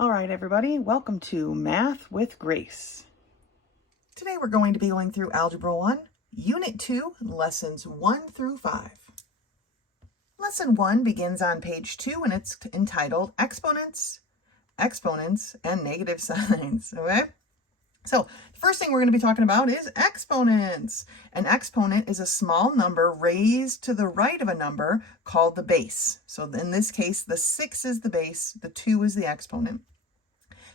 All right, everybody, welcome to Math with Grace. Today we're going to be going through Algebra 1, Unit 2, Lessons 1 through 5. Lesson 1 begins on page 2 and it's entitled Exponents, Exponents, and Negative Signs, okay? So the first thing we're going to be talking about is exponents. An exponent is a small number raised to the right of a number called the base. So in this case, the 6 is the base, the 2 is the exponent.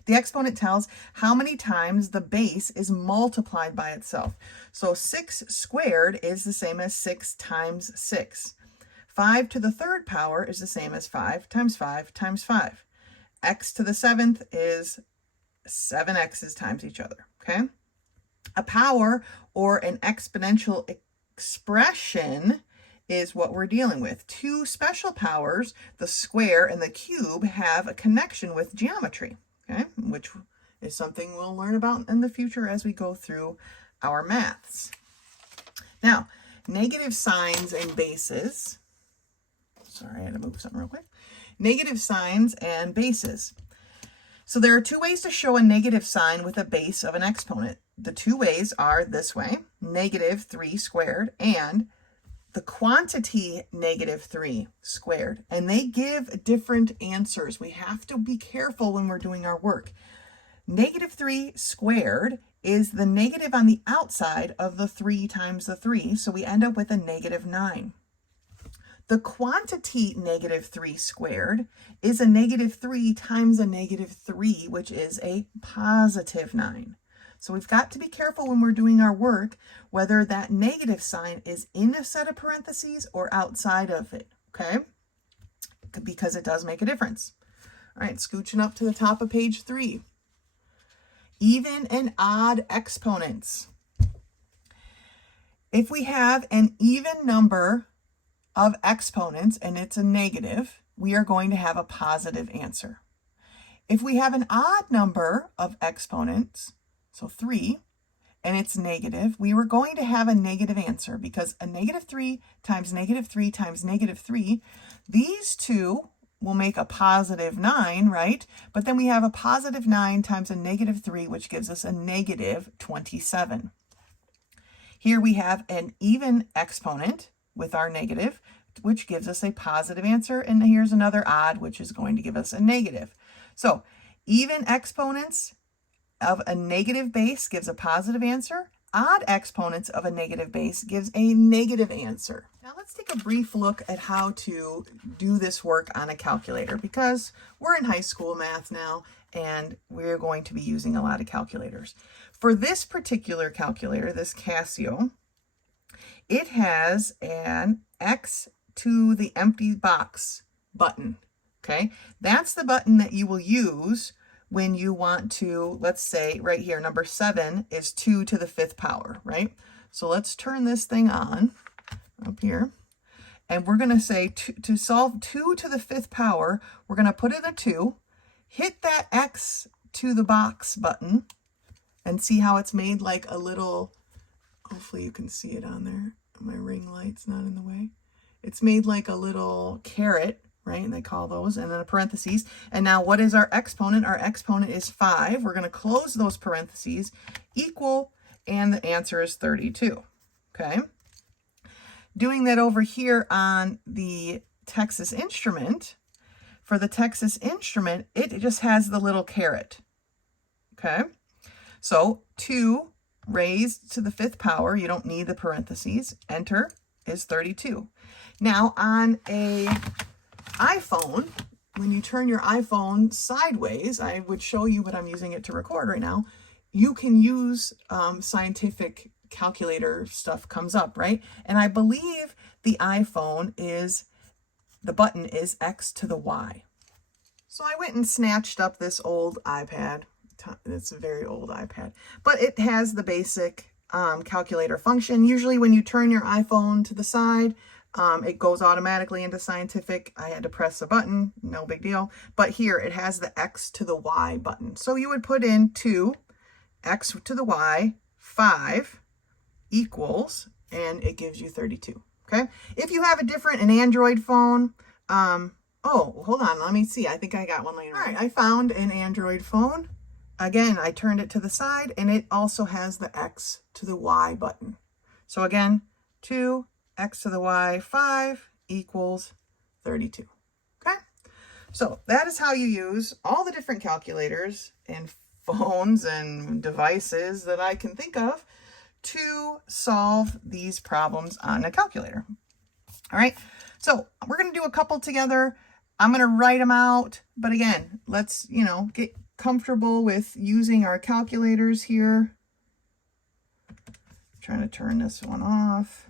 The exponent tells how many times the base is multiplied by itself. So 6 squared is the same as 6 times 6. 5 to the third power is the same as 5 times 5 times 5. X to the 7th is 7 x's times each other, okay? A power or an exponential expression is what we're dealing with. Two special powers, the square and the cube, have a connection with geometry, okay? Which is something we'll learn about in the future as we go through our maths. Now, negative signs and bases. Sorry, I had to move something real quick. Negative signs and bases. So there are two ways to show a negative sign with a base of an exponent. The two ways are this way, negative 3 squared, and the quantity negative 3 squared. And they give different answers. We have to be careful when we're doing our work. Negative 3 squared is the negative on the outside of the 3 times the 3, so we end up with a negative 9. The quantity negative 3 squared is a negative 3 times a negative 3, which is a positive 9. So we've got to be careful when we're doing our work, whether that negative sign is in a set of parentheses or outside of it, okay? Because it does make a difference. All right, scooching up to the top of page 3. Even and odd exponents. If we have an even number of exponents and it's a negative, we are going to have a positive answer. If we have an odd number of exponents, so 3, and it's negative, we were going to have a negative answer because a negative 3 times negative 3 times negative 3, these two will make a positive 9, right? But then we have a positive 9 times a negative 3, which gives us a negative 27. Here we have an even exponent with our negative, which gives us a positive answer. And here's another odd, which is going to give us a negative. So even exponents of a negative base gives a positive answer. Odd exponents of a negative base gives a negative answer. Now let's take a brief look at how to do this work on a calculator because we're in high school math now and we're going to be using a lot of calculators. For this particular calculator, this Casio, it has an X to the empty box button, okay? That's the button that you will use when you want to, let's say right here, number 7 is 2 to the 5th power, right? So let's turn this thing on up here. And we're going to say to solve 2 to the 5th power, we're going to put in a 2, hit that X to the box button, and see how it's made like a little, hopefully you can see it on there. My ring light's not in the way. It's made like a little caret, right? And they call those, and then a parentheses. And now what is our exponent? Our exponent is 5. We're going to close those parentheses, equal, and the answer is 32, okay? Doing that over here on the Texas Instrument, for the Texas Instrument, it just has the little caret, okay? So 2 raised to the 5th power, you don't need the parentheses, enter, is 32. Now on a iPhone, when you turn your iPhone sideways, I would show you, but I'm using it to record right now, you can use scientific calculator stuff comes up, right? And I believe the iPhone is, the button is X to the Y. So I went and snatched up this old iPad. It's a very old iPad, but it has the basic calculator function. Usually when you turn your iPhone to the side, it goes automatically into scientific. I had to press a button, no big deal. But here it has the X to the Y button. So you would put in 2, X to the Y, 5 equals, and it gives you 32, okay? If you have an Android phone, Oh, hold on. Let me see. I think I got one later. All right, I found an Android phone. Again, I turned it to the side, and it also has the X to the Y button. So again, 2 X to the Y 5 equals 32. Okay? So that is how you use all the different calculators and phones and devices that I can think of to solve these problems on a calculator. All right, so we're going to do a couple together. I'm going to write them out, but again, let's, get comfortable with using our calculators here. I'm trying to turn this one off.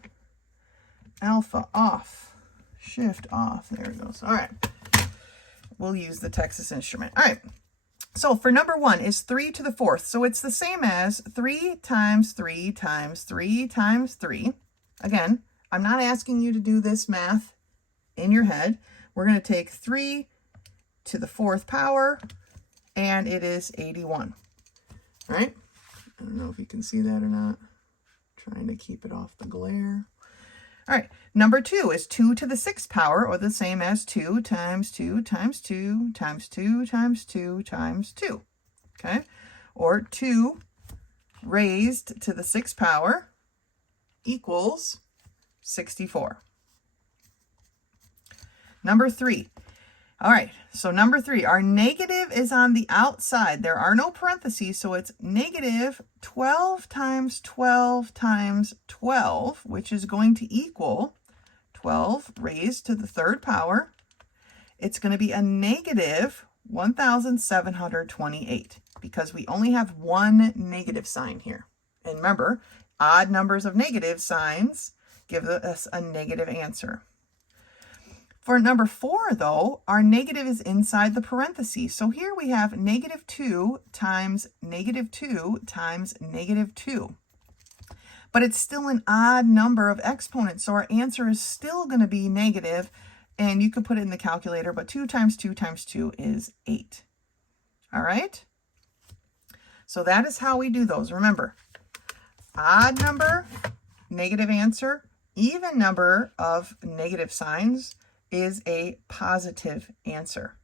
Alpha off, shift off. There it goes. All right, we'll use the Texas Instrument. All right, so for number 1 is 3 to the 4th. So it's the same as 3 times 3 times 3 times 3. Again, I'm not asking you to do this math in your head. We're going to take 3 to the 4th power, and it is 81. All right? I don't know if you can see that or not. Trying to keep it off the glare. All right, number 2 is 2 to the 6th power, or the same as 2 times 2 times 2 times 2 times 2 times 2. Okay? Or 2 raised to the 6th power equals 64. Number 3. All right, so number 3, our negative is on the outside. There are no parentheses, so it's negative 12 times 12 times 12, which is going to equal 12 raised to the 3rd power. It's going to be a negative 1,728 because we only have one negative sign here. And remember, odd numbers of negative signs give us a negative answer. For number 4, though, our negative is inside the parentheses. So here we have negative 2 times negative 2 times negative 2. But it's still an odd number of exponents, so our answer is still going to be negative, and you could put it in the calculator, but 2 times 2 times 2 is 8. All right? So that is how we do those. Remember, odd number, negative answer, even number of negative signs is a positive answer.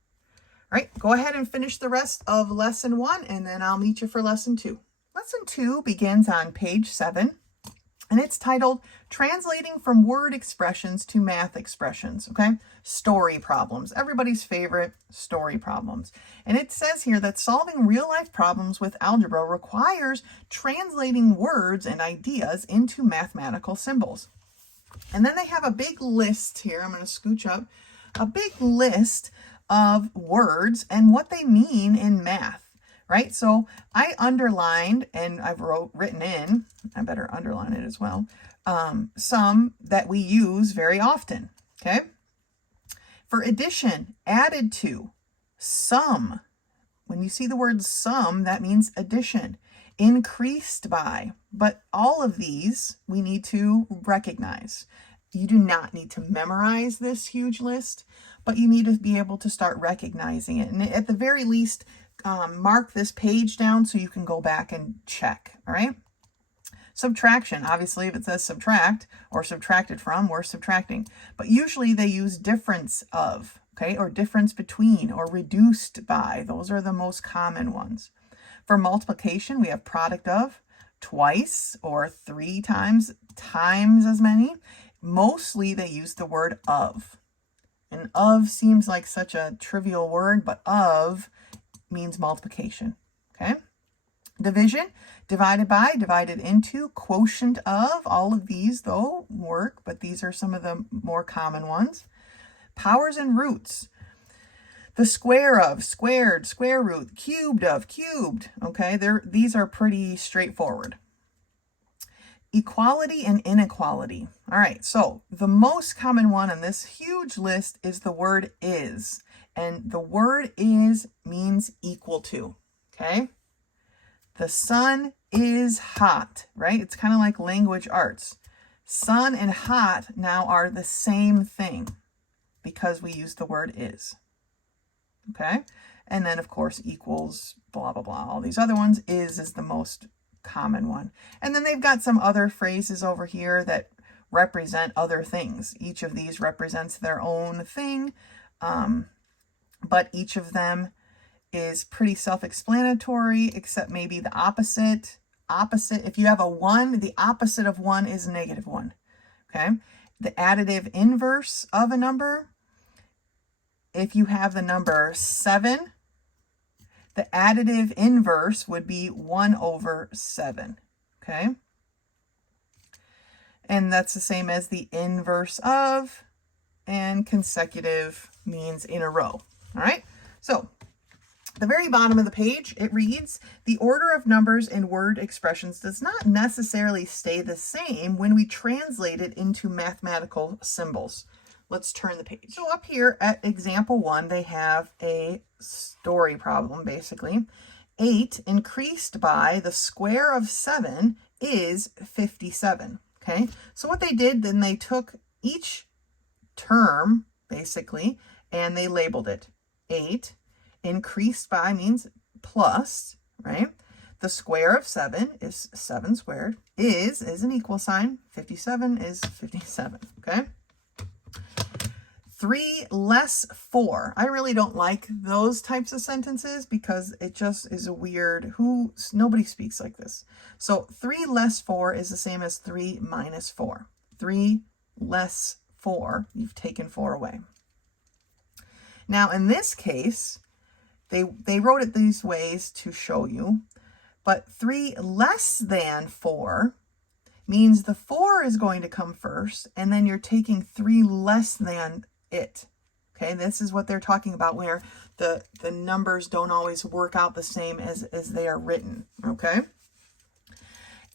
All right, go ahead and finish the rest of lesson 1, and then I'll meet you for lesson 2. Lesson 2 begins on page 7, and it's titled Translating from Word Expressions to Math Expressions, okay? Story problems, everybody's favorite story problems. And it says here that solving real-life problems with algebra requires translating words and ideas into mathematical symbols. And then they have a big list here. I'm going to scooch up. A big list of words and what they mean in math, right? So I underlined and I've written in, I better underline it as well, some that we use very often, okay? For addition, added to, sum. When you see the word sum, that means addition. Increased by, but all of these we need to recognize. You do not need to memorize this huge list, but you need to be able to start recognizing it. And at the very least, mark this page down so you can go back and check, all right? Subtraction, obviously if it says subtract or subtracted from, we're subtracting. But usually they use difference of, okay, or difference between, or reduced by. Those are the most common ones. For multiplication, we have product of, twice or 3 times, times as many. Mostly they use the word of. And of seems like such a trivial word, but of means multiplication, okay? Division, divided by, divided into, quotient of. All of these, though, work, but these are some of the more common ones. Powers and roots. The square of, squared, square root, cubed of, cubed. Okay, these are pretty straightforward. Equality and inequality. All right, so the most common one on this huge list is the word is. And the word is means equal to, okay? The sun is hot, right? It's kind of like language arts. Sun and hot now are the same thing because we use the word is. Okay, and then of course equals, blah, blah, blah, all these other ones. Is the most common one. And then they've got some other phrases over here that represent other things. Each of these represents their own thing. but each of them is pretty self-explanatory, except maybe the opposite. If you have a 1, the opposite of 1 is -1. Okay? The additive inverse of a number, if you have the number 7, the additive inverse would be 1/7. Okay? And that's the same as the inverse of, and consecutive means in a row. All right? So, the very bottom of the page, it reads, the order of numbers in word expressions does not necessarily stay the same when we translate it into mathematical symbols. Let's turn the page. So up here at example 1, they have a story problem, basically. 8 increased by the square of 7 is 57. Okay, so what they did, then they took each term, basically, and they labeled it. 8 increased by means plus, right? The square of 7 is 7 squared, is an equal sign, 57 is 57, okay? 3 less 4. I really don't like those types of sentences because it just is a weird, nobody speaks like this. So 3 less 4 is the same as 3 minus 4. 3 less 4, you've taken 4 away. Now in this case, they wrote it these ways to show you, but 3 less than 4 means the 4 is going to come first, and then you're taking 3 less than it. Okay, this is what they're talking about, where the numbers don't always work out the same as they are written. Okay,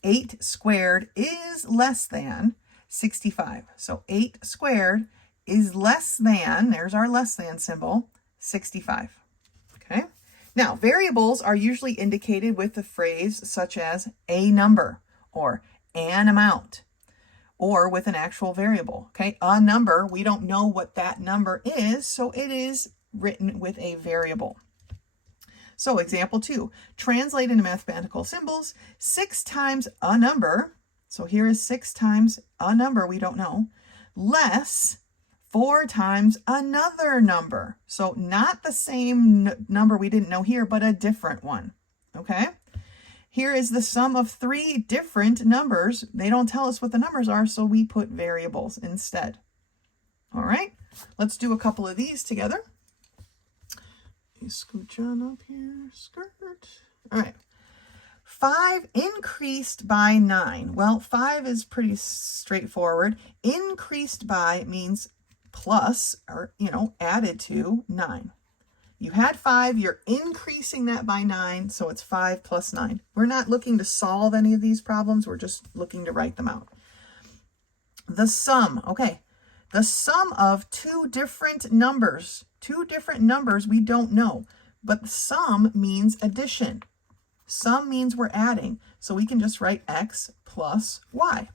8 squared is less than 65. So 8 squared is less than, there's our less than symbol, 65. Okay, now variables are usually indicated with the phrase such as a number or an amount, or with an actual variable. Okay, a number, we don't know what that number is, so it is written with a variable. So example 2, translate into mathematical symbols. 6 times a number, so here is 6 times a number we don't know, less 4 times another number. So not the same number we didn't know here, but a different one. Okay? Here is the sum of 3 different numbers. They don't tell us what the numbers are, so we put variables instead. All right? Let's do a couple of these together. Scooch on up here. Skirt. All right. 5 increased by 9. Well, 5 is pretty straightforward. Increased by means plus, or, added to 9. You had 5, you're increasing that by 9, so it's 5 plus 9. We're not looking to solve any of these problems, we're just looking to write them out. The sum, okay. The sum of 2 different numbers. 2 different numbers we don't know, but the sum means addition. Sum means we're adding, so we can just write x plus y,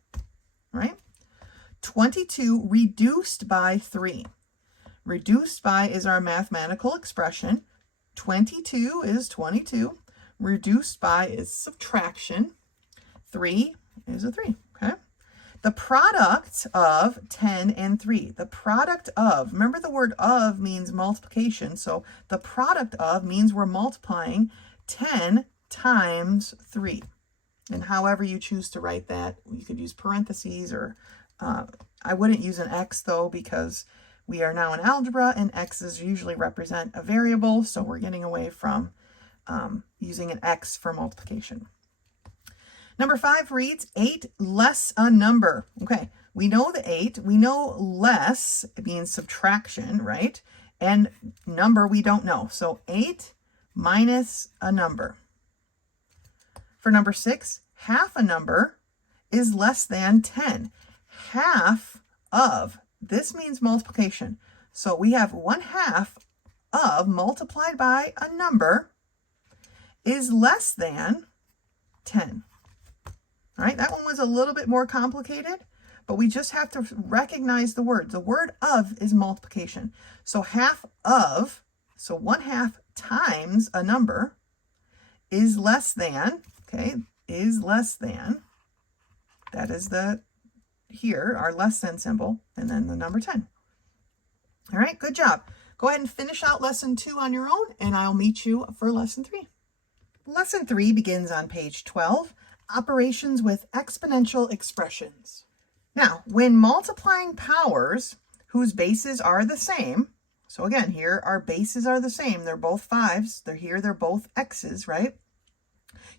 right? 22 reduced by 3. Reduced by is our mathematical expression. 22 is 22. Reduced by is subtraction. 3 is a 3, okay? The product of 10 and 3. The product of, remember the word of means multiplication, so the product of means we're multiplying 10 times 3. And however you choose to write that, you could use parentheses or I wouldn't use an x though, because we are now in algebra and x's usually represent a variable, so we're getting away from using an x for multiplication. Number 5 reads 8 less a number. Okay, we know the 8, we know less, it means subtraction, right? And number we don't know, so 8 minus a number. For number 6, half a number is less than 10. Half of, this means multiplication. So we have 1/2 of multiplied by a number is less than 10. All right, that one was a little bit more complicated, but we just have to recognize the word. The word of is multiplication. So half of, so 1/2 times a number is less than, okay, is less than, that is the, here, our less than symbol, and then the number 10. All right, good job. Go ahead and finish out lesson 2 on your own, and I'll meet you for lesson 3. Lesson 3 begins on page 12, operations with exponential expressions. Now, when multiplying powers whose bases are the same, so again, here our bases are the same. They're both 5s. They're both x's, right?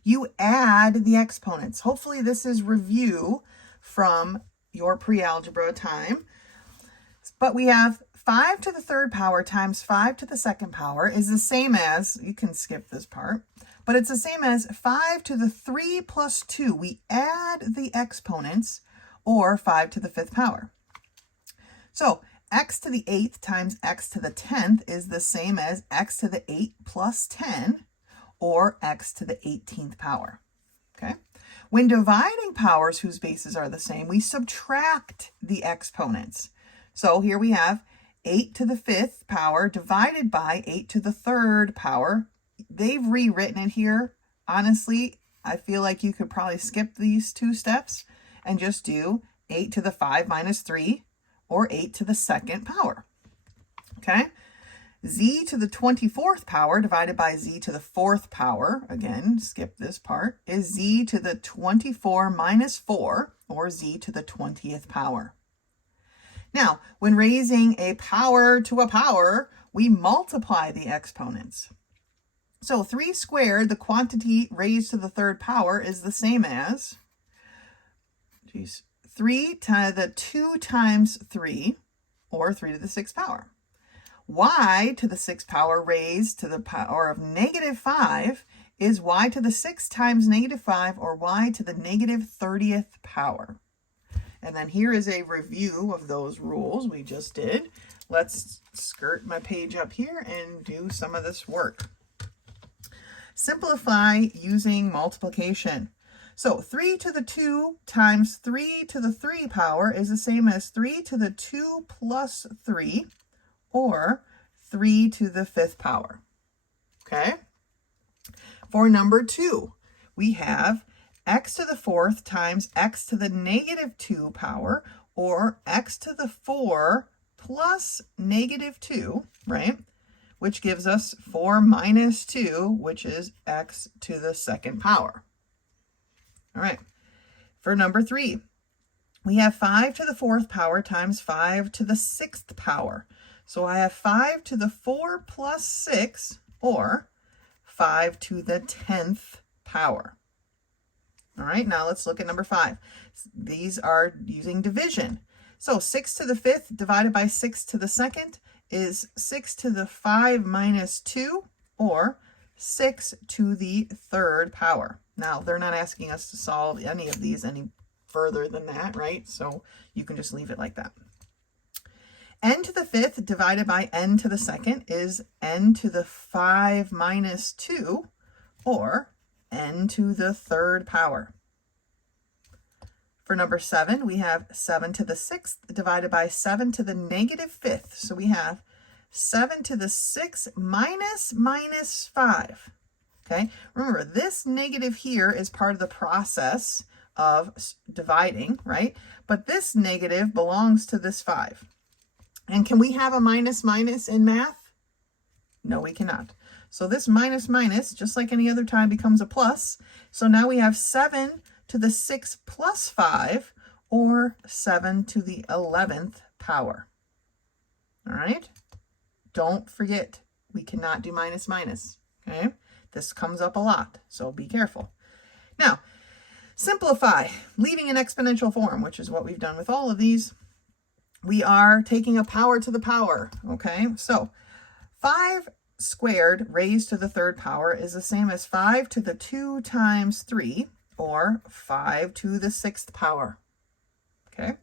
You add the exponents. Hopefully this is review from your pre-algebra time. But we have 5 to the third power times 5 to the second power is the same as, you can skip this part, but it's the same as 5 to the 3 plus 2. We add the exponents, or 5 to the 5th power. So x to the 8th times x to the 10th is the same as x to the 8 plus 10, or x to the 18th power. Okay? When dividing powers whose bases are the same, we subtract the exponents. So here we have 8 to the 5th power divided by 8 to the 3rd power. They've rewritten it here. Honestly, I feel like you could probably skip these 2 steps and just do 8 to the 5 minus 3, or 8 to the 2nd power. Okay? Z to the 24th power divided by z to the 4th power, again, skip this part, is z to the 24 minus 4, or z to the 20th power. Now, when raising a power to a power, we multiply the exponents. So 3 squared, the quantity raised to the 3rd power, is the same as 3 to the 2 times 3, or 3 to the 6th power. Y to the 6th power raised to the power of negative 5 is y to the 6 times negative 5, or y to the negative 30th power. And then here is a review of those rules we just did. Let's skirt my page up here and do some of this work. Simplify using multiplication. So 3 to the 2 times 3 to the 3 power is the same as 3 to the 2 plus 3, or 3 to the 5th power. Okay? For number 2, we have x to the 4th times x to the negative 2 power, or x to the 4 plus negative 2, right? Which gives us 4 minus 2, which is x to the 2nd power. All right. For number 3, we have 5 to the 4th power times 5 to the 6th power. So I have 5 to the 4 plus 6, or 5 to the 10th power. All right, now let's look at number 5. These are using division. So 6 to the 5th divided by 6 to the 2nd is 6 to the 5 minus 2, or 6 to the 3rd power. Now, they're not asking us to solve any of these any further than that, right? So you can just leave it like that. N to the 5th divided by n to the 2nd is n to the 5 minus 2, or n to the 3rd power. For number 7, we have 7 to the 6th divided by 7 to the negative 5th. So we have 7 to the 6 minus 5. Okay, remember this negative here is part of the process of dividing, right? But this negative belongs to this 5. And can we have a minus in math? No, we cannot. So this minus, just like any other time, becomes a plus. So now we have 7 to the 6 plus 5, or 7 to the 11th power. All right? Don't forget, we cannot do minus, okay? This comes up a lot, so be careful. Now, simplify, leaving an exponential form, which is what we've done with all of these. We are taking a power to the power, okay? So 5 squared raised to the 3rd power is the same as 5 to the 2 times 3, or 5 to the 6th power, okay?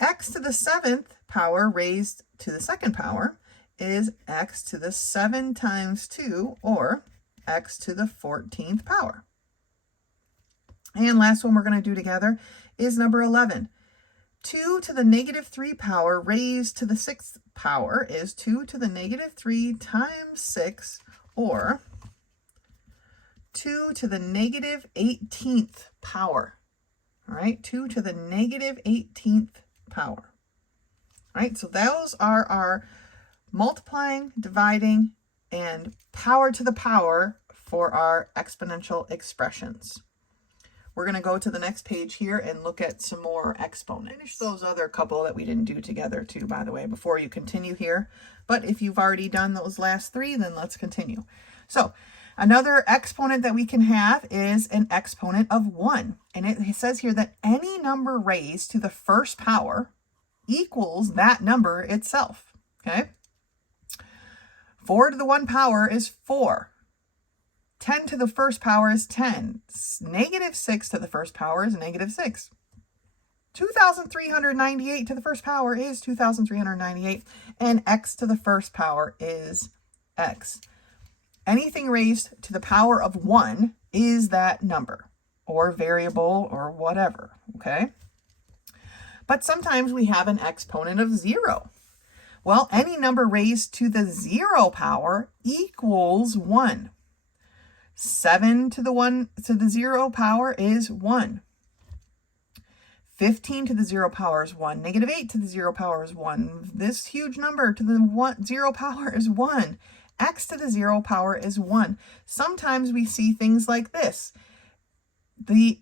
X to the 7th power raised to the 2nd power is x to the 7 times 2, or x to the 14th power. And last one we're going to do together is number 11. 2 to the negative 3 power raised to the 6th power is 2 to the negative 3 times 6, or 2 to the negative 18th power. All right, 2 to the negative 18th power. All right, so those are our multiplying, dividing, and power to the power for our exponential expressions. We're going to go to the next page here and look at some more exponents. Finish those other couple that we didn't do together too, by the way, before you continue here. But if you've already done those last three, then let's continue. So another exponent that we can have is an exponent of 1. And it says here that any number raised to the first power equals that number itself. Okay? 4 to the 1 power is 4. 10 to the first power is 10. Negative 6 to the first power is negative 6. 2,398 to the first power is 2,398. And x to the first power is x. Anything raised to the power of 1 is that number or variable or whatever, okay? But sometimes we have an exponent of 0. Well, any number raised to the 0 power equals 1. 7 to the 0 power is 1. 15 to the 0 power is 1. Negative 8 to the 0 power is 1. This huge number to the 0 power is 1. X to the 0 power is 1. Sometimes we see things like this. The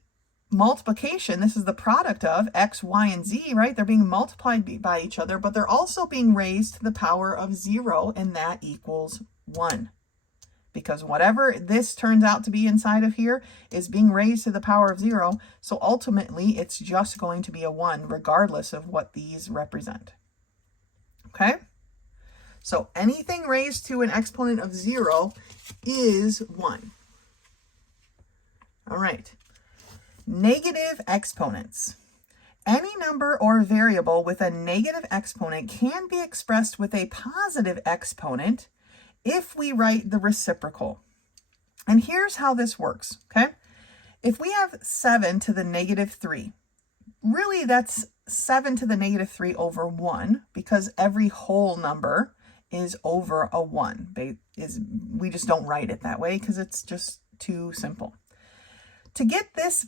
multiplication, this is the product of x, y, and z, right? They're being multiplied by each other, but they're also being raised to the power of 0, and that equals 1. Because whatever this turns out to be inside of here is being raised to the power of 0, so ultimately it's just going to be a 1 regardless of what these represent. Okay? So anything raised to an exponent of 0 is 1. All right. Negative exponents. Any number or variable with a negative exponent can be expressed with a positive exponent if we write the reciprocal. And here's how this works, okay? If we have 7 to the negative 3, really that's 7 to the negative 3 over 1, because every whole number is over a 1. We just don't write it that way because it's just too simple. To get this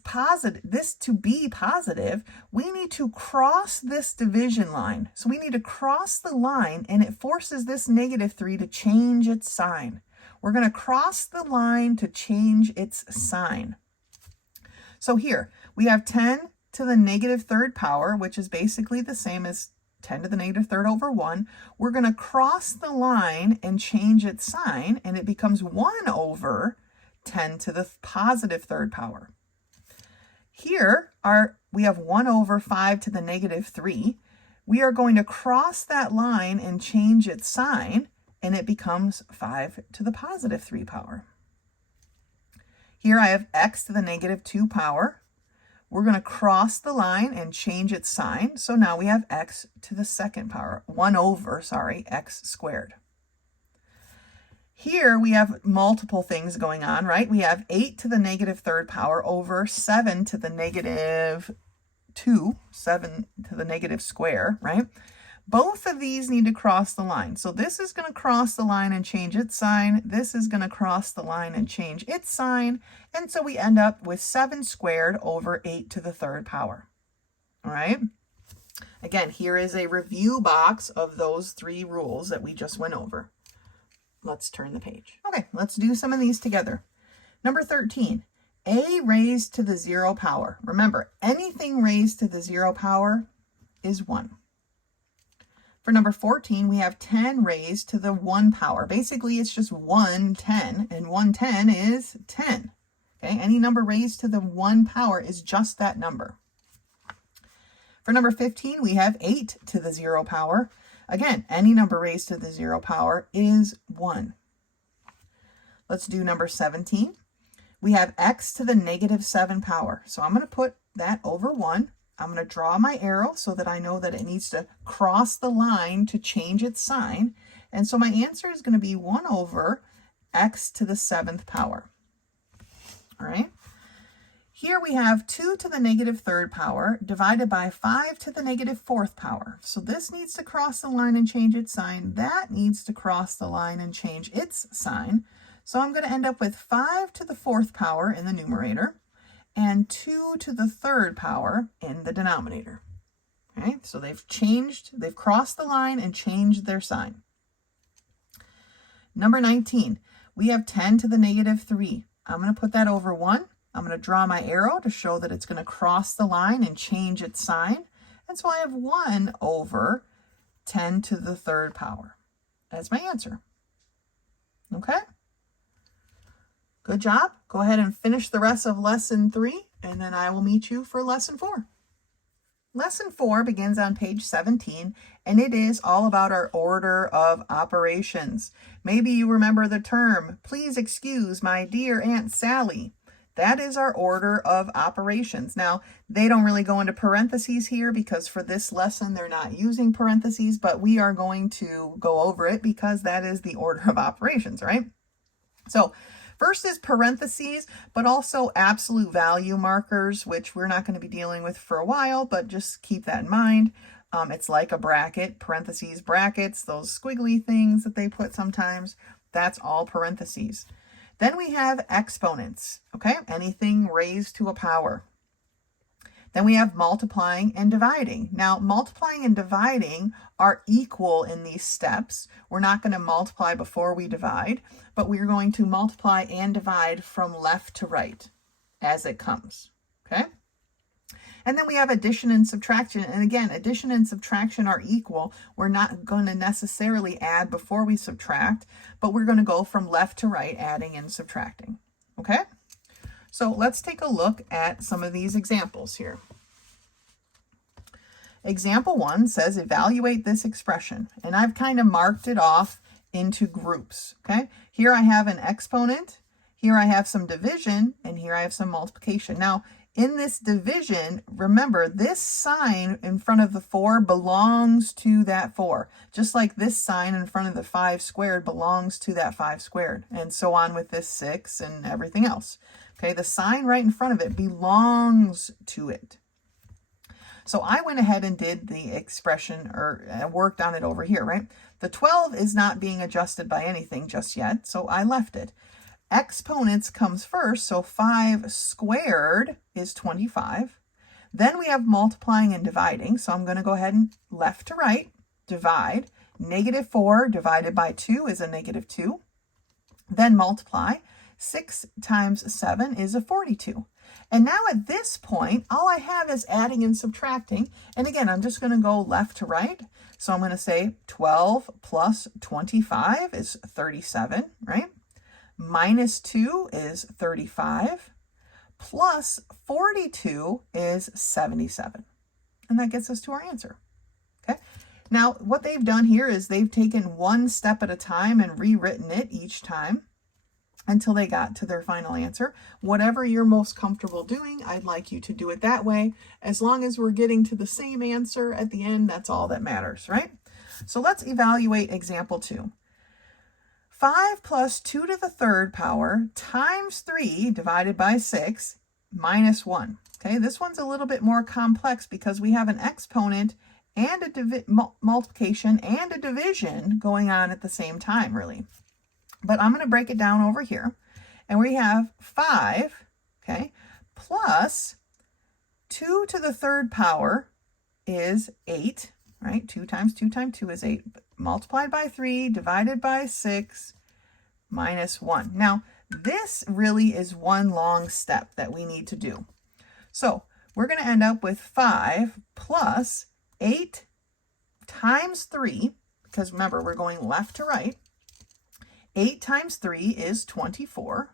to be positive, we need to cross this division line. So we need to cross the line, and it forces this negative 3 to change its sign. We're going to cross the line to change its sign. So here, we have 10 to the negative 3rd power, which is basically the same as 10 to the negative 3rd over 1. We're going to cross the line and change its sign, and it becomes 1 over 10 to the positive 3rd power. Here we have 1 over 5 to the negative 3. We are going to cross that line and change its sign, and it becomes 5 to the positive 3 power. Here I have x to the negative 2 power. We're going to cross the line and change its sign. So now we have x to the 2nd power, 1 over, x squared. Here we have multiple things going on, right? We have 8 to the negative 3rd power over 7 to the negative 2, 7 to the negative square, right? Both of these need to cross the line. So this is going to cross the line and change its sign. This is going to cross the line and change its sign. And so we end up with 7 squared over 8 to the 3rd power. All right? Again, here is a review box of those 3 rules that we just went over. Let's turn the page. Okay, let's do some of these together. Number 13, a raised to the 0 power. Remember, anything raised to the 0 power is 1. For number 14, we have 10 raised to the 1 power. Basically, it's just 110, and 110 is 10. Okay, any number raised to the 1 power is just that number. For number 15, we have 8 to the 0 power. Again, any number raised to the 0 power is 1. Let's do number 17. We have x to the negative 7 power. So I'm going to put that over 1. I'm going to draw my arrow so that I know that it needs to cross the line to change its sign. And so my answer is going to be 1 over x to the 7th power. All right. Here we have 2 to the negative 3rd power divided by 5 to the negative 4th power. So this needs to cross the line and change its sign. That needs to cross the line and change its sign. So I'm going to end up with 5 to the 4th power in the numerator and 2 to the 3rd power in the denominator. Okay, so they've crossed the line and changed their sign. Number 19, we have 10 to the negative 3. I'm going to put that over 1. I'm going to draw my arrow to show that it's going to cross the line and change its sign. And so I have 1 over 10 to the third power. That's my answer. Okay? Good job. Go ahead and finish the rest of lesson 3, and then I will meet you for lesson 4. Lesson 4 begins on page 17, and it is all about our order of operations. Maybe you remember the term, please excuse my dear Aunt Sally. That is our order of operations. Now, they don't really go into parentheses here because for this lesson, they're not using parentheses, but we are going to go over it because that is the order of operations, right? So first is parentheses, but also absolute value markers, which we're not going to be dealing with for a while, but just keep that in mind. It's like a bracket, parentheses, brackets, those squiggly things that they put sometimes. That's all parentheses. Then we have exponents, okay? Anything raised to a power. Then we have multiplying and dividing. Now, multiplying and dividing are equal in these steps. We're not going to multiply before we divide, but we're going to multiply and divide from left to right as it comes, okay? And then we have addition and subtraction. And again, addition and subtraction are equal. We're not going to necessarily add before we subtract, but we're going to go from left to right, adding and subtracting, okay? So let's take a look at some of these examples here. Example 1 says evaluate this expression, and I've kind of marked it off into groups, okay? Here I have an exponent, here I have some division, and here I have some multiplication. Now, in this division, remember, this sign in front of the 4 belongs to that 4, just like this sign in front of the 5 squared belongs to that 5 squared, and so on with this 6 and everything else. Okay, the sign right in front of it belongs to it. So I went ahead and did the expression, or worked on it over here, right? The 12 is not being adjusted by anything just yet, so I left it. Exponents comes first, so 5 squared is 25. Then we have multiplying and dividing, so I'm going to go ahead and left to right, divide. Negative 4 divided by 2 is a negative 2. Then multiply. 6 times 7 is a 42. And now at this point, all I have is adding and subtracting. And again, I'm just going to go left to right. So I'm going to say 12 plus 25 is 37, right? Minus 2 is 35. Plus 42 is 77. And that gets us to our answer. Okay. Now, what they've done here is they've taken one step at a time and rewritten it each time until they got to their final answer. Whatever you're most comfortable doing, I'd like you to do it that way. As long as we're getting to the same answer at the end, that's all that matters, right? So let's evaluate example 2. 5 plus 2 to the third power times 3 divided by 6 minus 1. Okay, this one's a little bit more complex because we have an exponent and a multiplication and a division going on at the same time, really. But I'm going to break it down over here. And we have 5, okay, plus 2 to the third power is 8, right? 2 times 2 times 2 is 8. Multiplied by 3, divided by 6, minus 1. Now, this really is one long step that we need to do. So we're going to end up with 5 plus 8 times 3, because remember, we're going left to right. 8 times 3 is 24.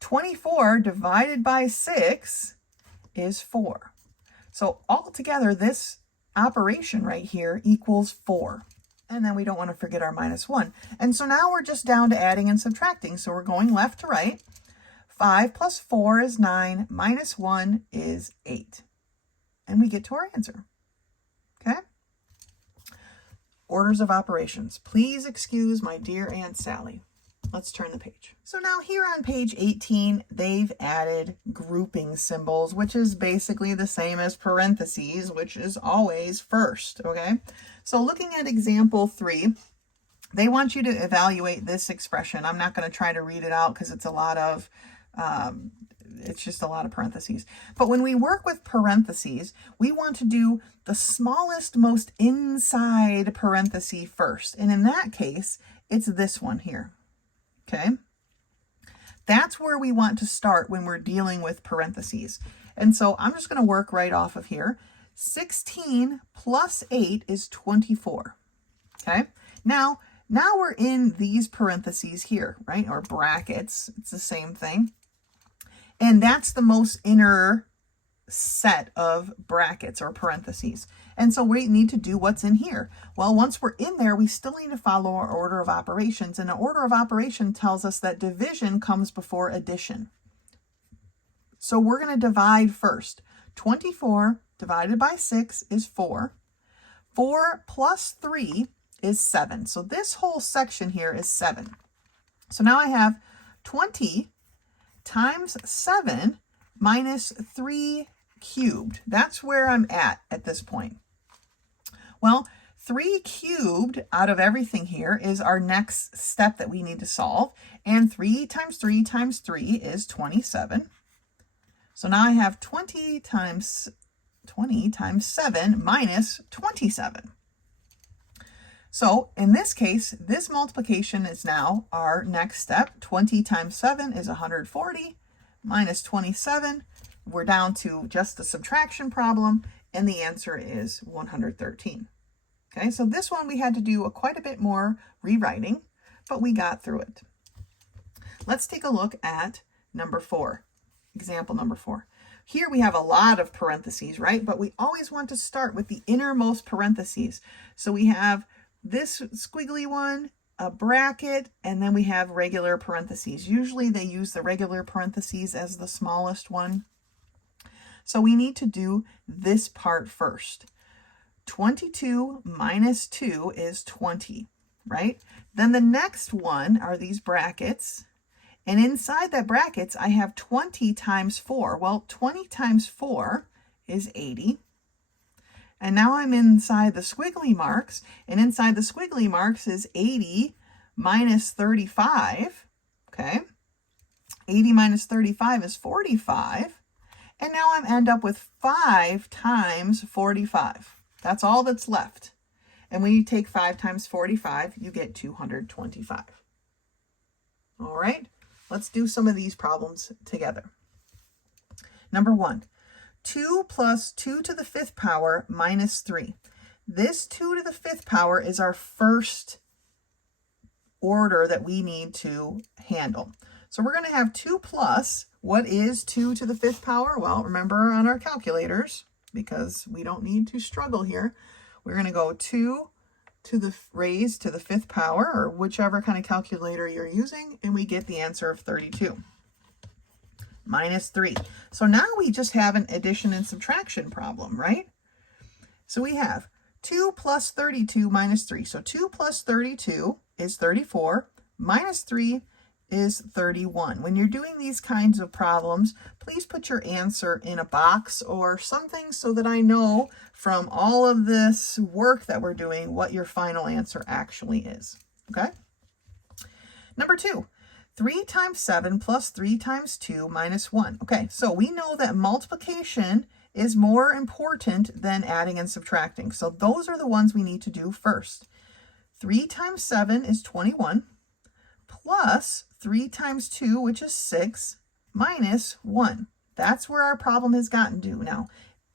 24 divided by 6 is 4. So altogether, this operation right here equals 4. And then we don't want to forget our minus 1. And so now we're just down to adding and subtracting. So we're going left to right. 5 plus 4 is 9. Minus 1 is 8. And we get to our answer. Okay? Orders of operations. Please excuse my dear Aunt Sally. Let's turn the page. So now here on page 18, they've added grouping symbols, which is basically the same as parentheses, which is always first, okay? So looking at example 3, they want you to evaluate this expression. I'm not going to try to read it out because it's a lot of it's just a lot of parentheses. But when we work with parentheses, we want to do the smallest, most inside parenthesis first. And in that case, it's this one here, okay? That's where we want to start when we're dealing with parentheses. And so I'm just going to work right off of here. 16 plus 8 is 24, okay? Now we're in these parentheses here, right? Or brackets, it's the same thing. And that's the most inner set of brackets or parentheses. And so we need to do what's in here. Well, once we're in there, we still need to follow our order of operations. And the order of operation tells us that division comes before addition. So we're going to divide first. 24 divided by 6 is 4. 4 plus 3 is 7. So this whole section here is 7. So now I have 20 times 7 minus 3 cubed. That's where I'm at this point. Well, 3 cubed out of everything here is our next step that we need to solve. And 3 times 3 times 3 is 27. So now I have 20 times 7 minus 27. So in this case, this multiplication is now our next step. 20 times 7 is 140 minus 27. We're down to just the subtraction problem, and the answer is 113. Okay, so this one we had to do quite a bit more rewriting, but we got through it. Let's take a look at number 4, example number 4. Here we have a lot of parentheses, right? But we always want to start with the innermost parentheses. So we have this squiggly one, a bracket, and then we have regular parentheses. Usually they use the regular parentheses as the smallest one. So we need to do this part first. 22 minus 2 is 20, right? Then the next one are these brackets. And inside that brackets, I have 20 times 4. Well, 20 times 4 is 80. And now I'm inside the squiggly marks, and inside the squiggly marks is 80 minus 35, okay? 80 minus 35 is 45, and now I end up with 5 times 45. That's all that's left. And when you take 5 times 45, you get 225. All right, let's do some of these problems together. Number 1. 2 plus 2 to the 5th power minus 3. This 2 to the 5th power is our first order that we need to handle. So we're going to have 2 plus, what is 2 to the 5th power? Well, remember on our calculators, because we don't need to struggle here, we're going to go 2 to the raised to the 5th power, or whichever kind of calculator you're using, and we get the answer of 32. Minus 3. So now we just have an addition and subtraction problem, right? So we have 2 plus 32 minus 3. So 2 plus 32 is 34, minus 3 is 31. When you're doing these kinds of problems, please put your answer in a box or something so that I know from all of this work that we're doing what your final answer actually is, okay? Number 2. 3 times 7 plus 3 times 2 minus 1. Okay, so we know that multiplication is more important than adding and subtracting. So those are the ones we need to do first. 3 times 7 is 21, plus 3 times 2, which is 6, minus 1. That's where our problem has gotten to. Now,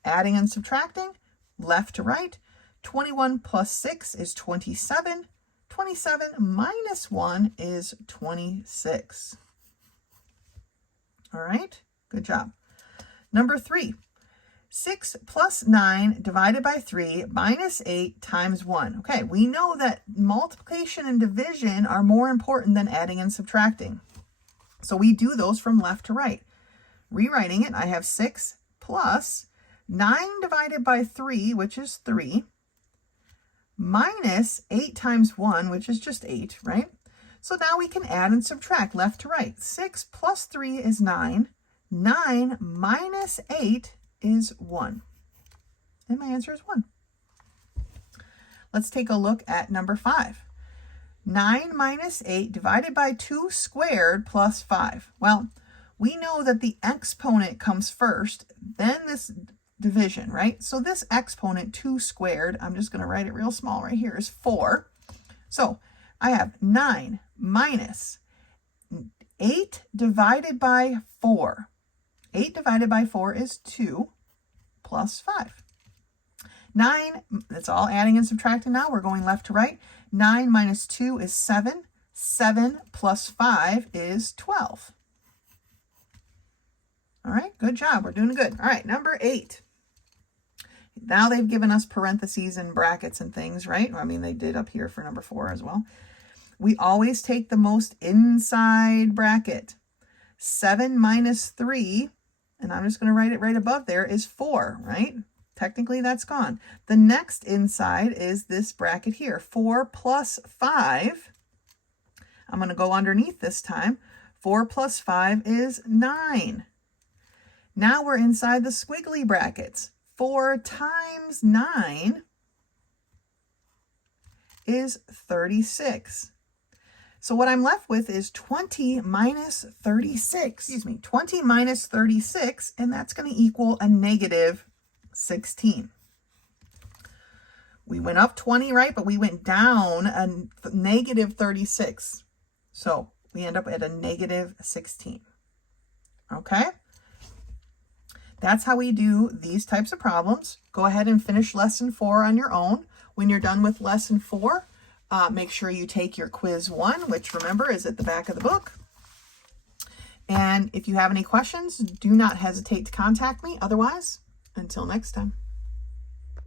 adding and subtracting, left to right. 21 plus 6 is 27. 27 minus 1 is 26. All right, good job. Number 3, 6 plus 9 divided by 3 minus 8 times 1. Okay, we know that multiplication and division are more important than adding and subtracting. So we do those from left to right. Rewriting it, I have 6 plus 9 divided by 3, which is 3, minus 8 times 1, which is just 8, right? So now we can add and subtract left to right. 6 plus 3 is 9. 9 minus 8 is 1. And my answer is 1. Let's take a look at number 5. 9 minus 8 divided by 2 squared plus 5. Well, we know that the exponent comes first, then this division, right? So this exponent, 2 squared, I'm just going to write it real small right here, is 4. So I have 9 minus 8 divided by 4. 8 divided by 4 is 2 plus 5. 9, that's all adding and subtracting now. We're going left to right. 9 minus 2 is 7. 7 plus 5 is 12. All right, good job. We're doing good. All right, number 8. Now they've given us parentheses and brackets and things, right? I mean, they did up here for number 4 as well. We always take the most inside bracket. 7 minus 3, and I'm just going to write it right above there, is 4, right? Technically, that's gone. The next inside is this bracket here. 4 plus 5. I'm going to go underneath this time. 4 plus 5 is 9. Now we're inside the squiggly brackets. 4 times 9 is 36. So what I'm left with is 20 minus 36. 20 minus 36, and that's going to equal a negative 16. We went up 20, right? But we went down a negative 36. So we end up at a negative 16. Okay? That's how we do these types of problems. Go ahead and finish lesson 4 on your own. When you're done with lesson 4, make sure you take your quiz 1, which remember is at the back of the book. And if you have any questions, do not hesitate to contact me. Otherwise, until next time.